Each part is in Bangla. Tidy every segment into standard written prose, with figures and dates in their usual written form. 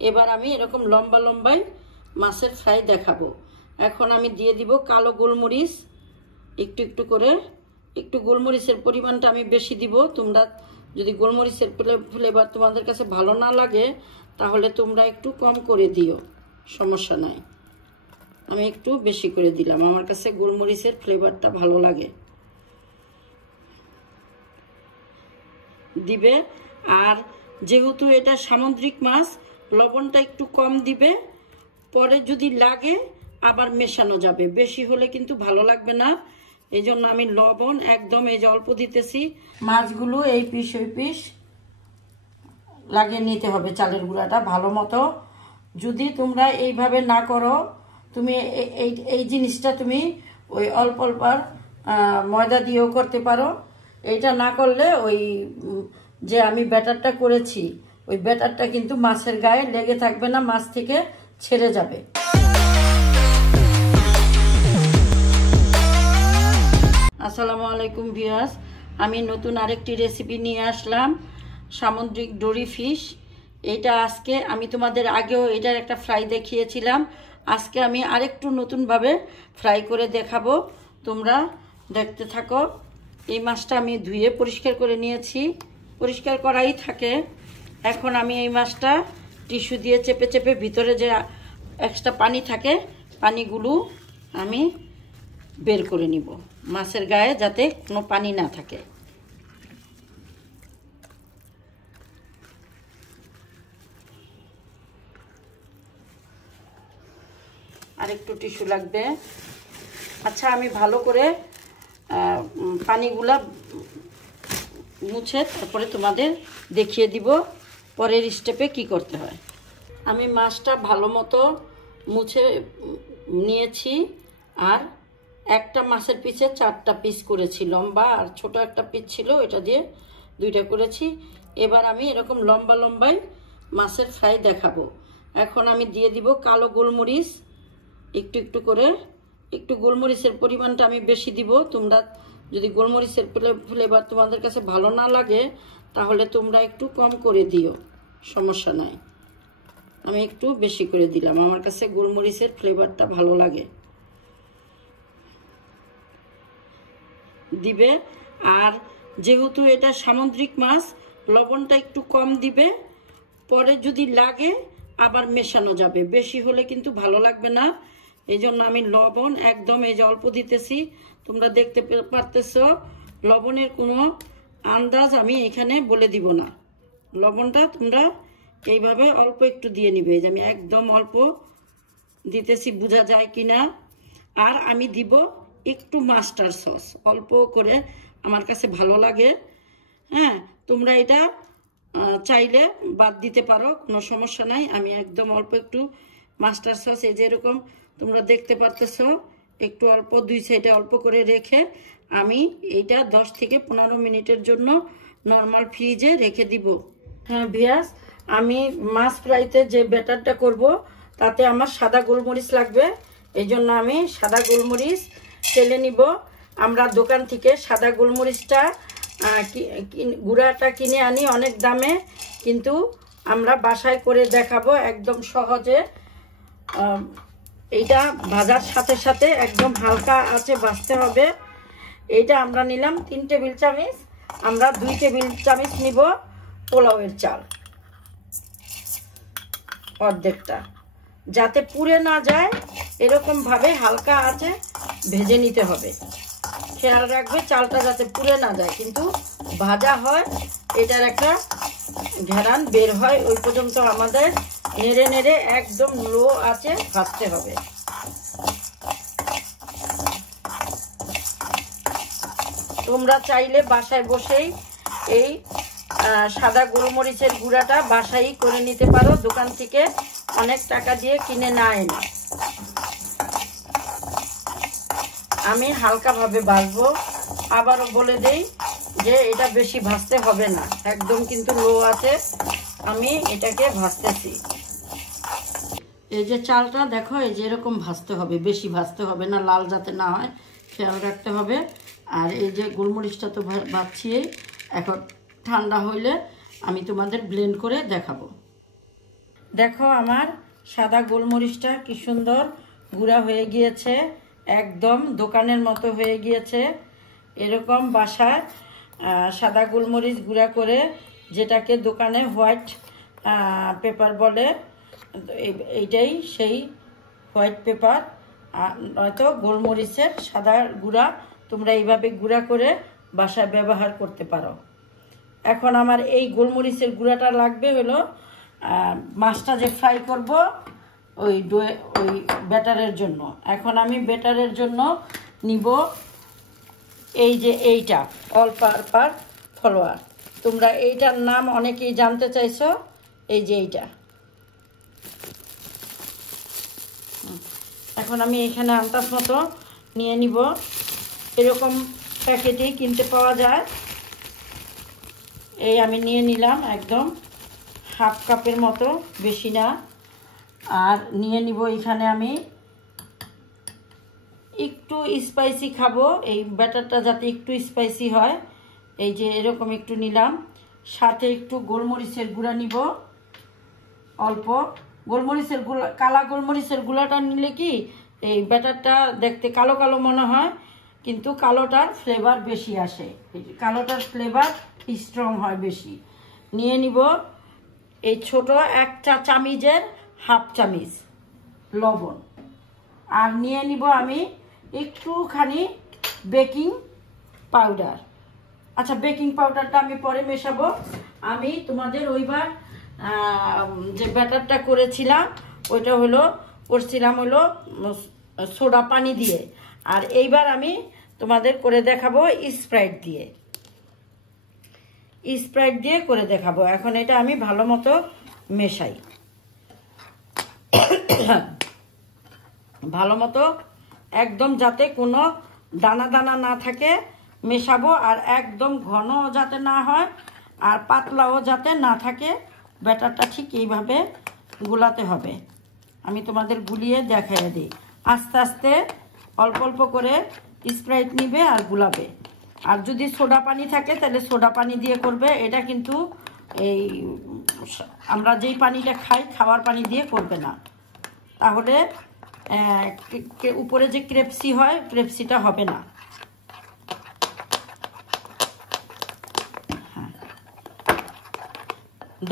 এবার আমি এরকম লম্বা লম্বাই মাছের ফ্রাই দেখাবো। এখন আমি দিয়ে দিব কালো গোলমরিচ একটু একটু করে। একটু গোলমরিচের পরিমাণটা আমি বেশি দিব। তোমরা যদি গোলমরিচের ফ্লেভার তোমাদের কাছে ভালো না লাগে তাহলে তোমরা একটু কম করে দিও, সমস্যা নাই। আমি একটু বেশি করে দিলাম, আমার কাছে গোলমরিচের ফ্লেভারটা ভালো লাগে। দিবে। আর যেহেতু এটা সামুদ্রিক মাছ, লবণটা একটু কম দিবে, পরে যদি লাগে আবার মেশানো যাবে, বেশি হলে কিন্তু ভালো লাগবে না। এই জন্য আমি লবণ একদম এই যে অল্প দিতেছি। মাছগুলো এই পিস ওই পিস লাগিয়ে নিতে হবে চালের গুঁড়াটা ভালো মতো। যদি তোমরা এইভাবে না করো, তুমি এই জিনিসটা তুমি ওই অল্প অল্প ময়দা দিয়েও করতে পারো। এইটা না করলে ওই যে আমি ব্যাটারটা করেছি ওই ব্যাটারটা কিন্তু মাছের গায়ে লেগে থাকবে না, মাছ থেকে ছেড়ে যাবে। আসসালামু আলাইকুম ভিউয়ার্স, আমি নতুন আরেকটি রেসিপি নিয়ে আসলাম, সামুদ্রিক ডোরি ফিশ। এটা আজকে আমি তোমাদের আগেও এটার একটা ফ্রাই দেখিয়েছিলাম, আজকে আমি আরেকটু নতুনভাবে ফ্রাই করে দেখাবো, তোমরা দেখতে থাকো। এই মাছটা আমি ধুয়ে পরিষ্কার করে নিয়েছি, পরিষ্কার করাই থাকে। এখন আমি এই মাছটা টিস্যু দিয়ে চেপে চেপে ভিতরে যে এক্সট্রা পানি থাকে পানিগুলো আমি বের করে নিব, মাছের গায়ে যাতে কোনো পানি না থাকে। আর একটু টিস্যু লাগবে। আচ্ছা, আমি ভালো করে পানিগুলা মুছে তারপরে তোমাদের দেখিয়ে দিব পরের স্টেপে কি করতে হয়। আমি মাছটা ভালো মতো মুছে নিয়েছি, আর একটা মাছের পিছে 4টা পিস করেছি, লম্বা আর ছোট একটা পিস ছিল, এটা দিয়ে 2টা করেছি। এবার আমি এরকম লম্বা লম্বাই মাছের ফ্রাই দেখাবো। এখন আমি দিয়ে দিব কালো গোলমরিচ একটু একটু করে। একটু গোলমরিচের পরিমাণটা আমি বেশি দিব। তোমরা যদি গোলমরিচের ফ্লেভার তোমাদের কাছে ভালো না লাগে তাহলে তোমরা একটু কম করে দিও, সমস্যা নাই। আমি একটু বেশি করে দিলাম, আমার কাছে গোলমরিচের ফ্লেভারটা ভালো লাগে। দিবে। আর যেহেতু এটা সামুদ্রিক মাছ, লবণটা একটু কম দিবে, পরে যদি লাগে আবার মেশানো যাবে, বেশি হলে কিন্তু ভালো লাগবে না। এই জন্য আমি লবণ একদম এই যে অল্প দিতেছি। তোমরা দেখতে পারতেছ লবণের কোনো আন্দাজ আমি এখানে বলে দিব না। লবণটা তোমরা এইভাবে অল্প একটু দিয়ে নিবে, যে আমি একদম অল্প দিতেছি, বোঝা যায় কি না। আর আমি দিব একটু মাস্টার সস অল্প করে, আমার কাছে ভালো লাগে। হ্যাঁ, তোমরা এটা চাইলে বাদ দিতে পারো, কোনো সমস্যা নাই। আমি একদম অল্প একটু মাস্টার সস, এই যেরকম তোমরা দেখতে পারতেছ, একটু অল্প 2 সাইডে অল্প করে রেখে আমি এইটা 10 থেকে 15 মিনিটের জন্য নর্মাল ফ্রিজে রেখে দিব। হ্যাঁ ভিউয়ার্স, আমি মাছ ফ্রাইতে যে ব্যাটারটা করব তাতে আমার সাদা গোলমরিচ লাগবে, এই জন্য আমি সাদা গোলমরিচ তেলে নিব। আমরা দোকান থেকে সাদা গোলমরিচটা গুঁড়াটা কিনে আনি অনেক দামে, কিন্তু আমরা বাসায় করে দেখাবো একদম সহজে। এইটা ভাজার সাথে সাথে একদম হালকা আঁচে ভাজতে হবে। এইটা আমরা নিলাম 3 টেবিল চামচ, আমরা 2 টেবিল চামচ নিব পোলাওয়ের চাল, অর্ধেকটা, যাতে পুড়ে না যায় এরকম ভাবে হালকা আঁচে ভেজে নিতে হবে। খেয়াল রাখবে চালটা যাতে পুড়ে না যায়, কিন্তু ভাজা হয়, এটার একটা ঘেরান বের হয়, ওই পর্যন্ত আমাদের নেড়ে নেড়ে একদম লো আঁচে ভাজতে হবে। তোমরা চাইলে বাসায় বসেই এই সাদা গোলমরিচের গুঁড়াটা বাসায় করে নিতে পারো, দোকান থেকে অনেক টাকা দিয়ে কিনে না এনে। আমি হালকাভাবে ভাজবো, আবারও বলে দেই যে এটা বেশি ভাজতে হবে না, একদম কিন্তু লো আছে আমি এটাকে ভাজতেছি। এই যে চালটা দেখো, এই যে এরকম ভাজতে হবে, বেশি ভাজতে হবে না, লাল যাতে না হয় খেয়াল রাখতে হবে। আর এই যে গোলমরিচটা তো ভাজছি, এখন ঠান্ডা হইলে আমি তোমাদের ব্লেন্ড করে দেখাবো। দেখো আমার সাদা গোলমরিচটা কি সুন্দর গুঁড়া হয়ে গিয়েছে, একদম দোকানের মতো হয়ে গিয়েছে। এরকম বাসায় সাদা গোলমরিচ গুঁড়া করে, যেটাকে দোকানে হোয়াইট পেপার বলে, এইটাই সেই হোয়াইট পেপার, নয়তো গোলমরিচের সাদা গুঁড়া, তোমরা এইভাবে গুঁড়া করে বাসায় ব্যবহার করতে পারো। এখন আমার এই গোলমরিচের গুঁড়াটা লাগবে হলো মাছটা যে ফ্রাই করব ওই ব্যাটারের জন্য। এখন আমি ব্যাটারের জন্য নিব এই যে এইটা অল পারপাস ফ্লাওয়ার। তোমরা এইটার নাম অনেকেই জানতে চাইছো, এই যে এইটা। এখন আমি এখানে আন্দাজ মতো নিয়ে নিব, এরকম প্যাকেটেই কিনতে পাওয়া যায়। এই আমি নিয়ে নিলাম একদম হাফ কাপের মতো, বেশি না। আর নিয়ে নিব এখানে আমি একটু স্পাইসি খাবো, এই ব্যাটারটা যাতে একটু স্পাইসি হয়, এই যে এরকম একটু নিলাম। সাথে একটু গোলমরিচের গুঁড়া নিব অল্প। গোলমরিচের গুঁড়া, কালা গোলমরিচের গুঁড়াটা নিলে কি এই ব্যাটারটা দেখতে কালো কালো মনে হয়, কিন্তু কালোটার ফ্লেভার বেশি আসে, কালোটার ফ্লেভার স্ট্রং হয় বেশি। নিয়ে নিব এই ছোট একটা চামচের হাফ চামচ লবণ। আর নিয়ে নিব আমি একটুখানি বেকিং পাউডার। আচ্ছা, বেকিং পাউডারটা আমি পরে মেশাবো। আমি তোমাদের ওইবার যে ব্যাটারটা করেছিলাম ওইটা করছিলাম সোডা পানি দিয়ে, আর এইবার আমি তোমাদের করে দেখাবো স্প্রাইট দিয়ে। স্প্রাইট দিয়ে করে দেখাবো। এখন এটা আমি ভালো মতো মেশাই, ভালো মতো একদম যাতে কোনো দানা দানা না থাকে মেশাবো। আর একদম ঘন যাতে না হয় আর পাতলাও যাতে না থাকে, ব্যাটারটা ঠিক এইভাবে গুলাতে হবে। আমি তোমাদের গুলিয়ে দেখাইয়ে দিই। আস্তে আস্তে অল্প অল্প করে স্প্রাইট নিবে আর গুলাবে। আর যদি সোডা পানি থাকে তাহলে সোডা পানি দিয়ে করবে। এটা কিন্তু এই আমরা যেই পানিটা খাই খাওয়ার পানি দিয়ে করবে না, তাহলে উপরে যে ক্রেপসি হয় ক্রেপসিটা হবে না।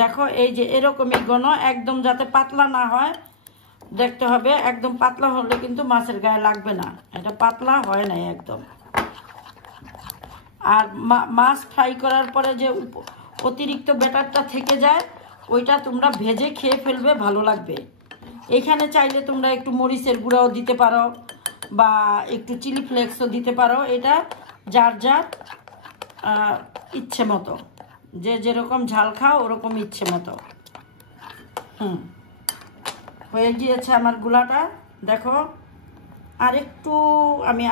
দেখো এই যে এরকমই ঘন, একদম যাতে পাতলা না হয় দেখতে হবে। একদম পাতলা হলে কিন্তু মাছের গায়ে লাগবে না, এটা পাতলা হয় না একদম। আর মাছ ফ্রাই করার পরে যে অতিরিক্ত ব্যাটারটা থেকে যায় ওইটা তোমরা ভেজে খেয়ে ফেলবে, ভালো লাগবে। এখানে চাইলে তোমরা একটু মরিচের গুঁড়াও দিতে পারো বা একটু চিলি ফ্লেক্সও দিতে পারো। এটা যার যার ইচ্ছে মতো, যে যেরকম ঝাল খাও ওরকম ইচ্ছে মতো। হয়ে গিয়েছে আমার গুলাটা, দেখো। আরেকটু আমি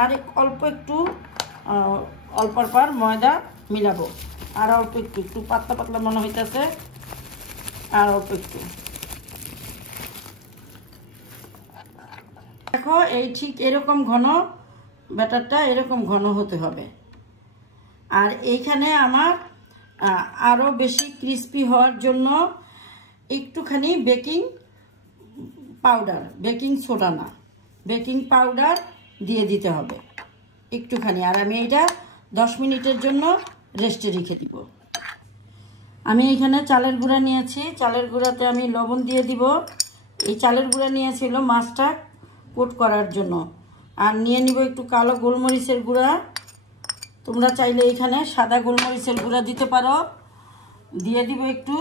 অল্প একটু অল্প ময়দা মিলাবো, আর অল্প একটু পাতলা পাতলা মনে হইতেছে, আর অল্প একটু। দেখো এই ঠিক এরকম ঘন ব্যাটারটা, এরকম ঘন হতে হবে। আর এইখানে আমার আরও বেশি ক্রিস্পি হওয়ার জন্য একটুখানি বেকিং পাউডার, বেকিং সোডা না, বেকিং পাউডার দিয়ে দিতে হবে একটুখানি। আর আমি এটা 10 মিনিটের জন্য রেস্টে রেখে দিব। আমি এখানে চালের গুঁড়া নিয়েছি, চালের গুঁড়াতে আমি লবণ দিয়ে দিব। এই চালের গুঁড়া নিয়েছিল মাছটা কোট করার জন্য। আর নিয়ে নিব একটু কালো গোলমরিচের গুঁড়া। তোমরা চাইলে এখানে সাদা গোলমরিচের গুঁড়া দিতে পারো। দিয়ে দিব একটু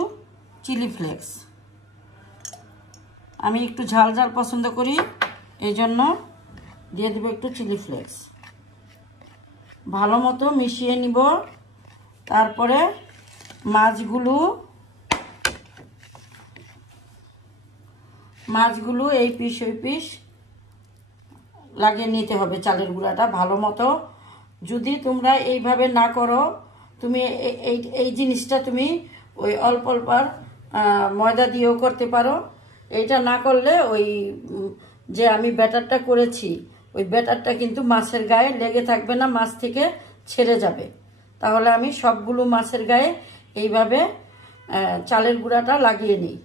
চিলি ফ্লেক্স। আমি একটু ঝাল ঝাল পছন্দ করি, এই জন্য দিয়ে দিব একটু চিলি ফ্লেক্স। ভালো মতো মিশিয়ে নিব। তারপরে মাছগুলো এই পিস ওই পিস লাগিয়ে নিতে হবে চালের গুঁড়াটা ভালো মতো। যদি তোমরা এইভাবে না করো, তুমি এই জিনিসটা তুমি ওই অল্প অল্প ময়দা দিয়েও করতে পারো। এইটা না করলে ওই যে আমি ব্যাটারটা করেছি ওই ব্যাটারটা কিন্তু মাছের গায়ে লেগে থাকবে না, মাছ থেকে ছেড়ে যাবে। তাহলে আমি সবগুলো মাছের গায়ে এইভাবে চালের গুঁড়াটা লাগিয়ে নিই।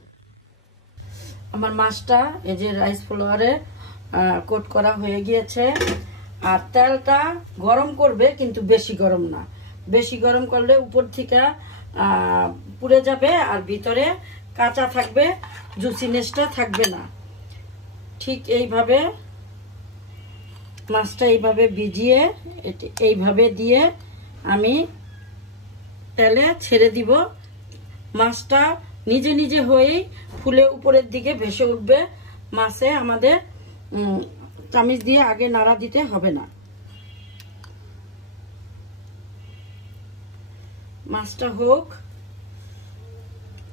আমার মাছটা এই যে রাইস ফ্লাওয়ারে কোট করা হয়ে গিয়েছে। আর তেলটা গরম করবে, কিন্তু বেশি গরম না। বেশি গরম করলে উপর থেকে পুড়ে যাবে আর ভিতরে কাঁচা থাকবে, জুসিনেসটা থাকবে না। ঠিক এইভাবে মাছটা এইভাবে ভিজিয়ে এইভাবে দিয়ে আমি তেলে ছেড়ে দিব। মাছটা নিজে নিজে হয়েই ফুলে উপরের দিকে ভেসে উঠবে। মাছে আমাদের চামচ দিয়ে আগে নাড়া দিতে হবে না। মাছটা হোক,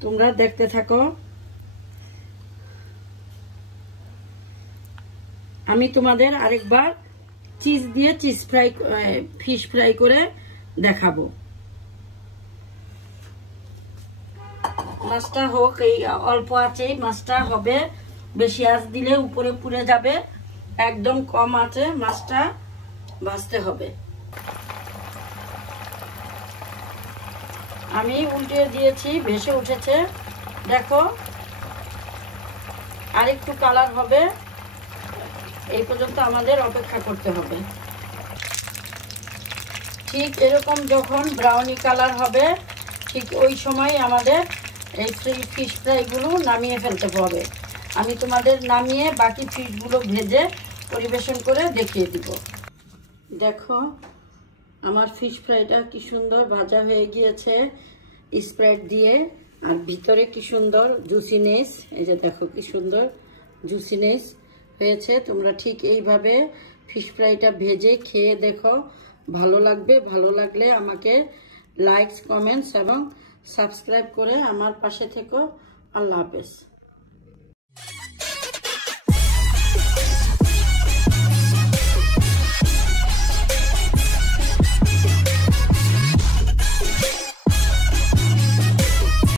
তোমরা দেখতে থাকো। আমি তোমাদের আরেকবার চিজ দিয়ে ফিশ ফ্রাই করে দেখাবো। মাছটা হোক, এই অল্প আঁচেই মাছটা হবে। বেশি আঁচ দিলে উপরে পুড়ে যাবে। একদম কম আঁচে মাছটা ভাজতে হবে। আমি উল্টিয়ে দিয়েছি, ভেসে উঠেছে। দেখো, আরেকটু কালার হবে, এই পর্যন্ত আমাদের অপেক্ষা করতে হবে। ঠিক এরকম যখন ব্রাউনি কালার হবে, ঠিক ওই সময় আমাদের এই ফিশ ফ্রাইগুলো নামিয়ে ফেলতে হবে। আমি তোমাদের নামিয়ে বাকি ফিশগুলো ভেজে পরিবেশন করে দেখিয়ে দিব। দেখো, আমার ফিশ ফ্রাইটা কি সুন্দর ভাজা হয়ে গিয়েছে স্প্রাইট দিয়ে। আর ভিতরে কি সুন্দর জুসিনেস, এই যে দেখো কি সুন্দর জুসিনেস হয়েছে। তোমরা ঠিক এইভাবে ফিশ ফ্রাইটা ভেজে খেয়ে দেখো, ভালো লাগবে। ভালো লাগলে আমাকে লাইকস, কমেন্টস এবং সাবস্ক্রাইব করে আমার পাশে থেকো। আল্লাহ হাফেজ।